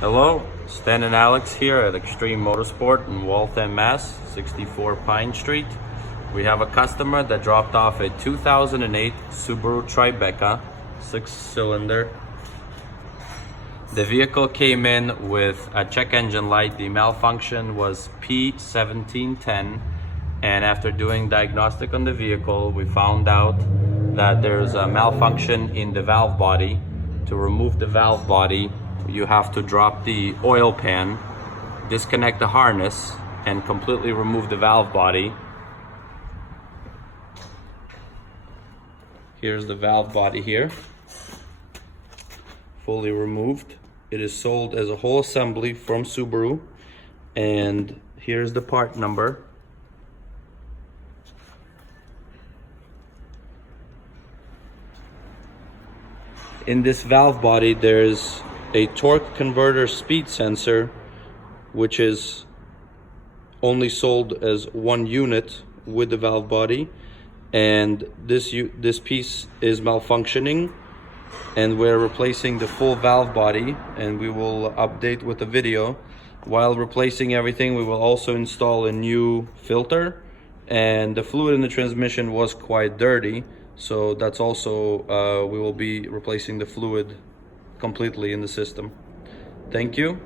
Hello, Stan and Alex here at Extreme Motorsport in Waltham, Mass, 64 Pine Street. We have a customer that dropped off a 2008 Subaru Tribeca 6-cylinder. The vehicle came in with a check engine light. The malfunction was P1710, and after doing diagnostic on the vehicle, we found out that there's a malfunction in the valve body. To remove the valve body, you have to drop the oil pan, disconnect the harness, and completely remove the valve body. Here's the valve body here, fully removed. It is sold as a whole assembly from Subaru, and here's the part number. In this valve body, there's a torque converter speed sensor, which is only sold as one unit with the valve body, and this piece is malfunctioning, and we're replacing the full valve body, and we will update with a video. While replacing everything, we will also install a new filter, and the fluid in the transmission was quite dirty, so that's also we will be replacing the fluid completely in the system. Thank you.